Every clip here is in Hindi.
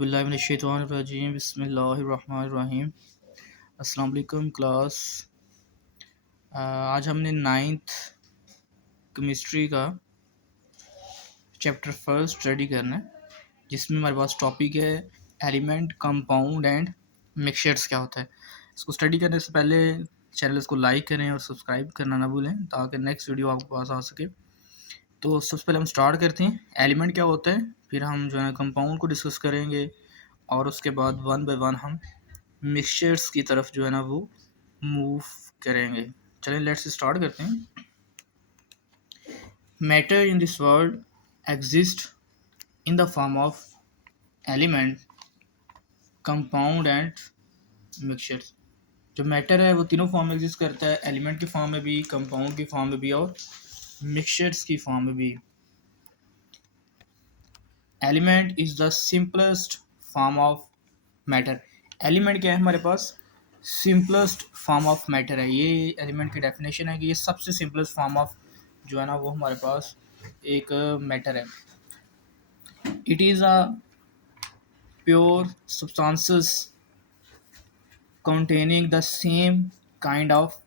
औज़ुबिल्लाहिमिनश्शैतानिर्रजीम बिस्मिल्लाहिर्रहमानिर्रहीम। अस्सलाम वालेकुम क्लास। आज हमने नाइन्थ केमिस्ट्री का चैप्टर फर्स्ट स्टडी करना है, जिसमें हमारे पास टॉपिक है एलिमेंट, कंपाउंड एंड मिक्सचर्स क्या होता है। इसको स्टडी करने से पहले चैनल को लाइक करें और सब्सक्राइब करना ना भूलें ताकि नेक्स्ट वीडियो आपके पास आ सके। तो सबसे पहले हम स्टार्ट करते हैं, एलिमेंट क्या होता है, फिर हम जो है कंपाउंड को डिस्कस करेंगे और उसके बाद वन बाय वन हम मिक्सचर्स की तरफ जो है ना वो मूव करेंगे। चलिए लेट्स स्टार्ट करते हैं। Matter in this world exist in the form of element, compound and mixtures. जो मैटर है वो तीनों फॉर्म में एग्जिस्ट करता है, एलिमेंट की फॉर्म में भी, कंपाउंड की फॉर्म में भी और मिक्सचर्स की फॉर्म में भी। Element is the simplest form of matter. Element क्या है हमारे पास? सिंपलेस्ट फॉर्म ऑफ मैटर है। ये एलिमेंट की डेफिनेशन है कि ये सबसे सिंपलेस्ट फॉर्म ऑफ जो है ना वो हमारे पास एक मैटर है। It is a pure substances containing the same kind of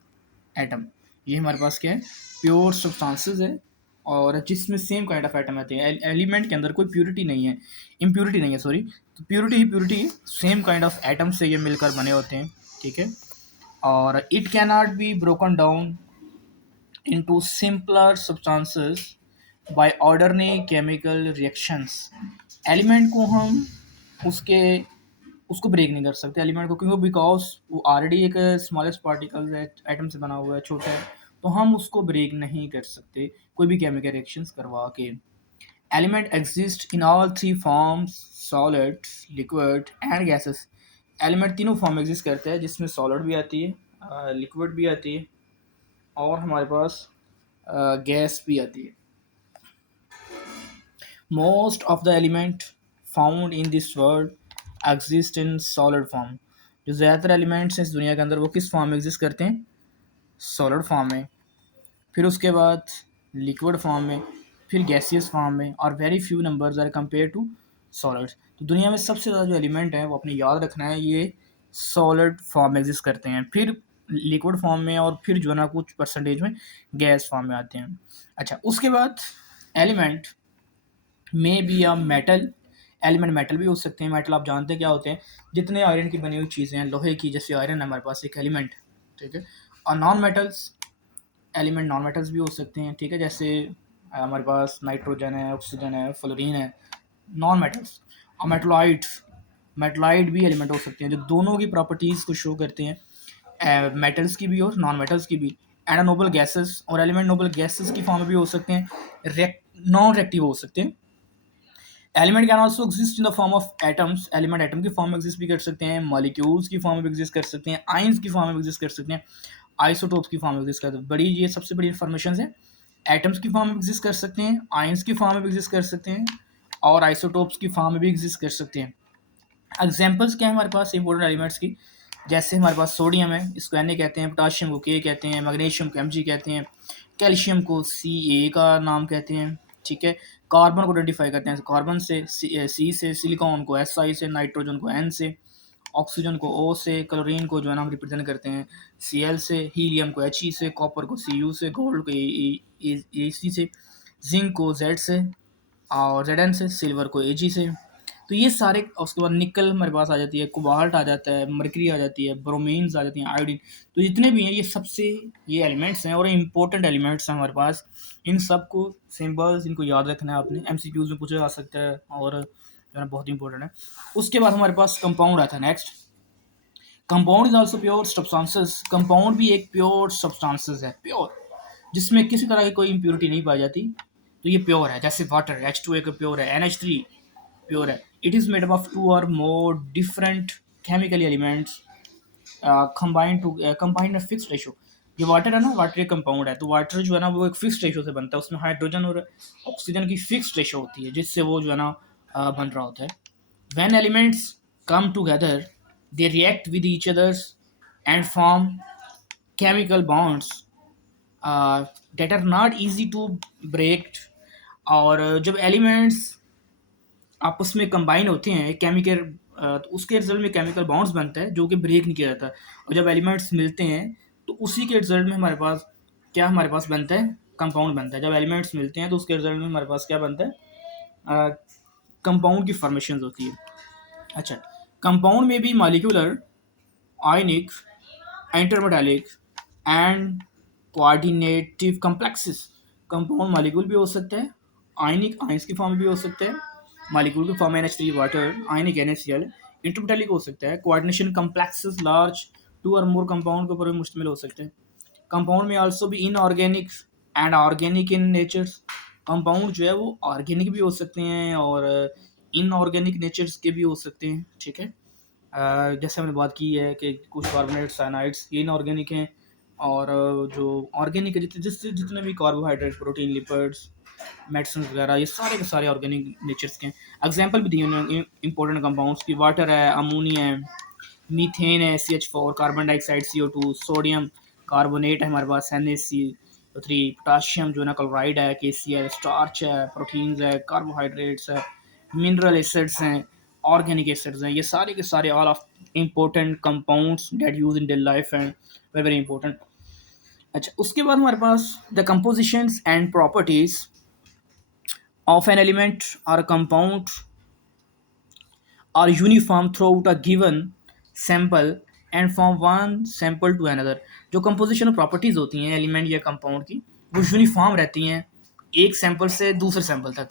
atom. ये हमारे पास क्या है? प्योर सब्सटेंसेस है और जिसमें सेम काइंड ऑफ एटम आते हैं। एलिमेंट के अंदर कोई प्योरिटी नहीं है, इम्प्योरिटी नहीं है, सॉरी। तो प्योरिटी ही प्योरिटी है, सेम काइंड ऑफ एटम से ये मिलकर बने होते हैं, ठीक है। और it can not be broken down into simpler substances by ordinary chemical reactions. Element को हम उसके उसको ब्रेक नहीं कर सकते एलिमेंट को, क्योंकि बिकॉज वो ऑलरेडी एक स्मॉलेस्ट पार्टिकल है, एटम से बना हुआ है, छोटा है, तो हम उसको ब्रेक नहीं कर सकते कोई भी केमिकल रिएक्शंस करवा के। Element exist in all three forms, solid, liquid and gases. Element तीनों फॉर्म एग्जिस्ट करते हैं, जिसमें सॉलिड भी आती है, लिक्विड भी आती है और हमारे पास गैस भी आती है। Most of the element found in this world exist in solid form. जो ज़्यादातर एलिमेंट्स हैं इस दुनिया के अंदर वो किस फॉर्म में एग्जिस्ट करते हैं? सॉलिड फॉर्म में। फिर उसके बाद लिक्विड फॉर्म में, फिर गैसियस फॉर्म में, और very few numbers are compare to solids. तो दुनिया में सबसे ज़्यादा जो एलिमेंट है वो अपने याद रखना है, ये सॉलिड फॉर्म में एग्जिस्ट करते हैं, फिर लिक्विड फॉर्म में, और फिर जो है ना कुछ परसेंटेज में गैस फॉर्म में आते हैं। अच्छा, उसके बाद एलिमेंट में be a metal. Element metal भी हो सकते हैं। मेटल आप जानते हैं क्या होते हैं? जितने आयरन की बनी हुई चीज़ें हैं, लोहे की, जैसे आयरन है हमारे पास एक एलिमेंट, ठीक है। और non metals, element non metals भी हो सकते हैं, ठीक है। जैसे हमारे पास नाइट्रोजन है, ऑक्सीजन है, फ्लोरीन है, नॉन मेटल्स। और मेटलाइट भी एलिमेंट हो सकते हैं, जो दोनों की प्रॉपर्टीज़ को शो करते हैं, मेटल्स की भी और नॉन मेटल्स की भी। एंड नोबल गैसेस, और एलिमेंट नोबल गैसेस की फॉर्म में भी हो सकते हैं, नॉन रिएक्टिव हो सकते हैं। Element can also exist in the form of atoms. Element atom की फॉर्म में एग्जिस्ट भी कर सकते हैं, मॉलिक्यूल्स की फॉर्म में एग्जिस्ट कर सकते हैं, आइंस की फॉर्म में एग्जिस्ट कर सकते हैं, आइसोटोप्स की फॉर्म में एग्जिस्ट करते हैं। बड़ी, ये सबसे बड़ी इन्फॉर्मेशन है। एटम्स की फॉर्म में एग्जिस्ट कर सकते हैं, आइंस की फॉर्म में एग्जिस्ट कर सकते हैं, और आइसोटोप्स की फॉर्म में भी एग्जिस्ट कर सकते हैं। एग्जाम्पल्स क्या है हमारे पास इंपॉर्टेंट एलिमेंट्स की? जैसे हमारे पास सोडियम है, इसको Na कहते हैं, पोटाशियम को K कहते हैं, मैग्नीशियम को Mg कहते हैं, कैल्शियम को Ca का नाम कहते हैं, ठीक है। कार्बन को आइडेंटिफाई करते हैं कार्बन से, C से, सिलिकॉन को Si से, नाइट्रोजन को N से, ऑक्सीजन को O से, क्लोरीन को जो है ना हम रिप्रेजेंट करते हैं Cl से, हीलियम को He से, कॉपर को Cu से, गोल्ड को Ag से, जिंक को Z से, और Zn से, सिल्वर को Ag से। तो ये सारे, उसके बाद निकल हमारे पास आ जाती है, कोबाल्ट आ जाता है, मरकरी आ जाती है, ब्रोमीन्स आ जाती हैं, आयोडीन। तो जितने भी हैं ये सबसे, ये एलिमेंट्स हैं और इंपॉर्टेंट एलिमेंट्स हैं हमारे पास। इन सब को सिंबल्स, इनको याद रखना है आपने, MCQs में पूछा जा सकता है और जो है बहुत इंपॉर्टेंट है। उसके बाद हमारे पास कंपाउंड आता है next. Compound is also pure substances. Compound भी एक प्योर सब्सटेंसेस है, प्योर, जिसमें किसी तरह की कोई इम्प्योरिटी नहीं पाई जाती, तो ये प्योर है। जैसे वाटर, H2 एक प्योर है, NH3 प्योर है। It is made up of two or more different chemical elements combined fixed ratio. ये वाटर है ना, वाटर एक कंपाउंड है, तो वाटर जो है ना वो एक फिक्स्ड रेशो से बनता है, उसमें हाइड्रोजन और ऑक्सीजन की फिक्स्ड रेशो होती है, जिससे वो जो है ना बन रहा होता है। When elements come together they react with each others and form chemical bonds that are not easy to break. और जब एलिमेंट्स आपस में कंबाइन होते हैं केमिकल, तो उसके रिजल्ट में केमिकल बॉन्ड्स बनता है जो कि ब्रेक नहीं किया जाता। और जब एलिमेंट्स मिलते हैं तो उसी के रिजल्ट में हमारे पास क्या हमारे पास बनता है, कंपाउंड बनता है। जब एलिमेंट्स मिलते हैं तो उसके रिजल्ट में हमारे पास क्या बनता है, कंपाउंड की फॉर्मेशन होती है। अच्छा, कंपाउंड में भी molecular, ionic, intermetallic and coordinative complexes. Compound molecule भी हो सकता है, आयनिक आयंस की फॉर्म भी हो सकता है, मॉलिक्यूल की फॉर्म NH3 वाटर, आयनिक NaCl, इंटरमेटालिक हो सकता है, कोऑर्डिनेशन कॉम्प्लेक्सेस लार्ज 2 और मोर कंपाउंड के ऊपर भी मुश्तमिल हो सकते हैं। कंपाउंड में आल्सो भी inorganic and organic in nature. Compound जो है वो ऑर्गेनिक भी हो सकते हैं और इनऑर्गेनिक नेचर्स के भी हो सकते हैं, ठीक है। जैसे हमने बात की है कि कुछ कार्बोनेट साइनाइड्स ये इनऑर्गेनिक हैं, और जो ऑर्गेनिक है जितने भी कार्बोहाइड्रेट, प्रोटीन, लिपिड्स, मेडिसिन वगैरह, ये सारे के सारे ऑर्गेनिक नेचर्स के हैं। एग्जांपल भी दिए उन्होंने इंपॉर्टेंट कंपाउंड्स की, वाटर है, अमोनिया है, मीथेन है CH4, carbon dioxide CO2, sodium carbonate है हमारे पास NaCl3, पोटाशियम जो है ना क्लोराइड है KCl, स्टार्च है, प्रोटीन्स है, कार्बोहाइड्रेट्स है, मिनरल एसिड्स हैं, ऑर्गेनिक एसिड्स हैं। ये सारे के सारे all of important compounds that use in daily life and very very important. अच्छा, उसके बाद हमारे पास the compositions and properties of an element or compound are uniform throughout a given sample and from one sample to another। जो कंपोजिशन और प्रॉपर्टीज होती हैं एलिमेंट या कंपाउंड की, वो यूनिफॉर्म रहती हैं एक सैंपल से दूसरे सैंपल तक।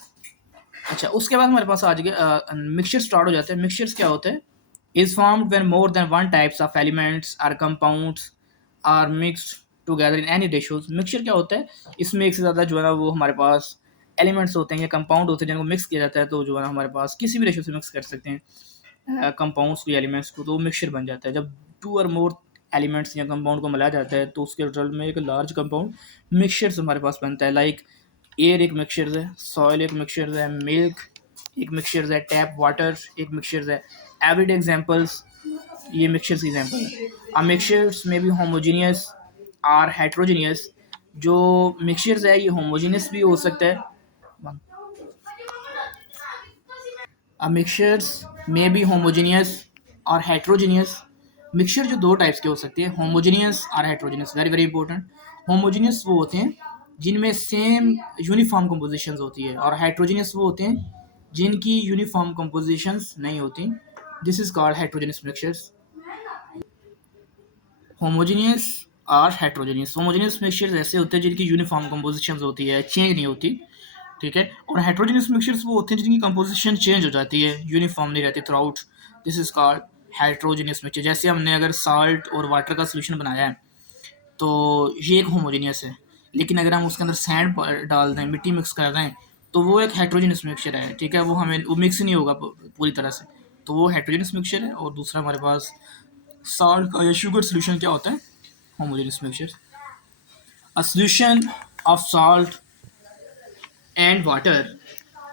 अच्छा, उसके बाद हमारे पास आज के मिक्सचर स्टार्ट हो जाते हैं। मिक्सचर्स क्या होते हैं, is formed when more than one types of elements are compounds are mixed together in any dishes. Mixture क्या होता है, इसमें एक से ज़्यादा जो है ना वो हमारे पास एलिमेंट्स होते हैं या कंपाउंड होते हैं जिनको मिक्स किया जाता है, तो जो है ना हमारे पास किसी भी रेशो से मिक्स कर सकते हैं कंपाउंड्स को, एलिमेंट्स को, तो मिक्सचर बन जाता है। जब 2 और मोर एलिमेंट्स या कंपाउंड को मिलाया जाता है तो उसके रिजल्ट में एक लार्ज कंपाउंड मिक्सचर हमारे पास बनता है। लाइक एयर एक मिक्सचर है, सॉइल एक मिक्सचर है, मिल्क एक मिक्सचर है, टैप वाटर एक मिक्सचर है। एवरीडे एग्जांपल्स ये मिक्सचर्स एग्जांपल है। अब मिक्सचर्स में भी होमोजेनियस और हेट्रोजेनियस। जो मिक्सचर्स है ये होमोजेनियस भी हो सकता है। अब मिक्सचर्स में भी होमोजेनियस और हेट्रोजेनियस। मिक्सचर जो दो टाइप्स के हो सकते हैं, होमोजेनियस और heterogeneous, very very important. Homogeneous वो होते हैं जिनमें सेम यूनिफॉर्म कंपोजिशंस होती है, और हेट्रोजेनियस वो होते हैं जिनकी यूनिफॉर्म कंपोजिशंस नहीं होती। This is called heterogeneous mixtures. Homogeneous और हेट्रोजेनियस। होमोजेनियस मिक्सचर्स ऐसे होते हैं जिनकी यूनिफॉर्म कंपोजिशंस होती है, चेंज नहीं होती, ठीक है। और हेट्रोजेनियस मिक्सचर्स वो होते हैं जिनकी कंपोजिशन चेंज हो जाती है, यूनिफॉर्म नहीं रहती through out. This is called heterogeneous mixture. जैसे हमने अगर साल्ट और वाटर का सोल्यूशन बनाया है तो ये एक होमोजेनियस है, लेकिन अगर हम उसके अंदर सैंड डाल दें, मिट्टी मिक्स कर दें, तो वो एक हेट्रोजेनियस मिक्सचर है, ठीक है। वो मिक्स नहीं होगा पूरी तरह से, तो वो हेट्रोजेनियस मिक्सचर है। और दूसरा हमारे पास सॉल्ट का या शुगर सोल्यूशन क्या होता है, homogeneous mixture। A solution of salt and water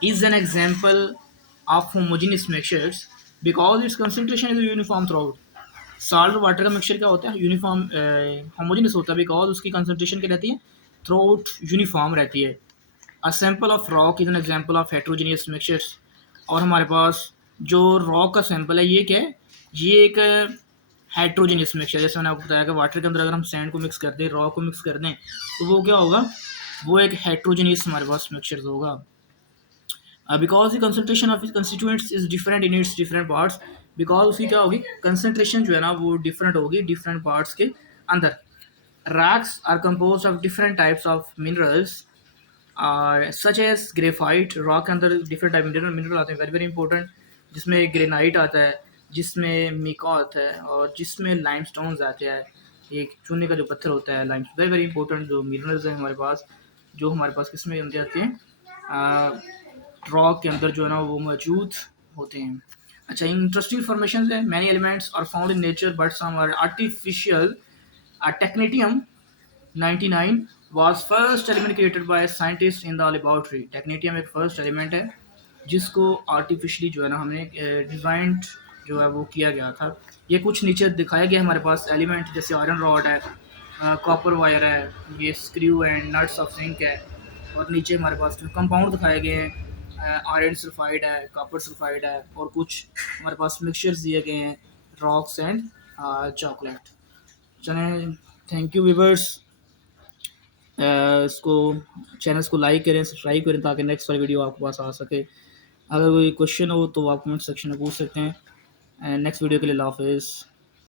is an example of homogeneous mixtures because its concentration is uniform throughout। Salt और वाटर का मिक्सचर क्या होता है, यूनिफॉर्म होमोजेनियस होता है बिकॉज उसकी कंसंट्रेशन क्या रहती है, थ्रू आउट यूनिफॉर्म रहती है। A sample of rock is an example of heterogeneous mixtures. और हमारे पास जो रॉक का सैंपल है ये क्या है, ये एक हेट्रोजेनियस मिक्सचर। जैसे मैंने आपको बताया कि वाटर के अंदर अगर हम सैंड को मिक्स कर दें, रॉक को मिक्स कर दें, तो वो क्या होगा, वो एक हेट्रोजेनियस हमारे पास मिक्सचर होगा। Because the concentration of it constituents is different in its different parts. Because उसकी क्या होगी, कंसंट्रेशन जो है ना वो डिफरेंट होगी डिफरेंट पार्ट्स के अंदर। Rocks are compose of different types of minerals such as graphite. Rock के अंदर डिफरेंट टाइप मिनरल आते हैं, वेरी वेरी इंपॉर्टेंट, जिसमें ग्रेनाइट आता है, जिसमें मिका आता है, और जिसमें लाइमस्टोन्स आते हैं, एक चूने का जो पत्थर होता है लाइम, वेरी वेरी इंपॉर्टेंट जो मिनरल्स हैं हमारे पास, जो हमारे पास किस में जाते हैं, रॉक के अंदर जो है ना वो मौजूद होते हैं। अच्छा, इंटरेस्टिंग इन्फॉर्मेशन है, many elements are found in nature but some are artificial. Technetium 99 was first element created by scientists in the laboratory। Technetium एक फर्स्ट एलिमेंट है जिसको आर्टिफिशियली जो है ना हमने डिज़ाइंड जो है वो किया गया था। ये कुछ नीचे दिखाया गया हमारे पास एलिमेंट, जैसे आयरन रॉड है, कॉपर वायर है, ये screw and nuts of zinc है, और नीचे हमारे पास कंपाउंड दिखाए गए हैं, आयरन सल्फाइड है, कॉपर सल्फाइड है, और कुछ हमारे पास मिक्सचर्स दिए गए हैं, रॉक्स एंड चॉकलेट। चलें, थैंक यू व्यूवर्स। इसको चैनल्स को लाइक करें, सब्सक्राइब करें, ताकि नेक्स्ट वाली वीडियो आपके पास आ सके। अगर कोई क्वेश्चन हो तो आप कमेंट सेक्शन में पूछ सकते हैं। नेक्स्ट वीडियो के लिए अल्लाह हाफिज़।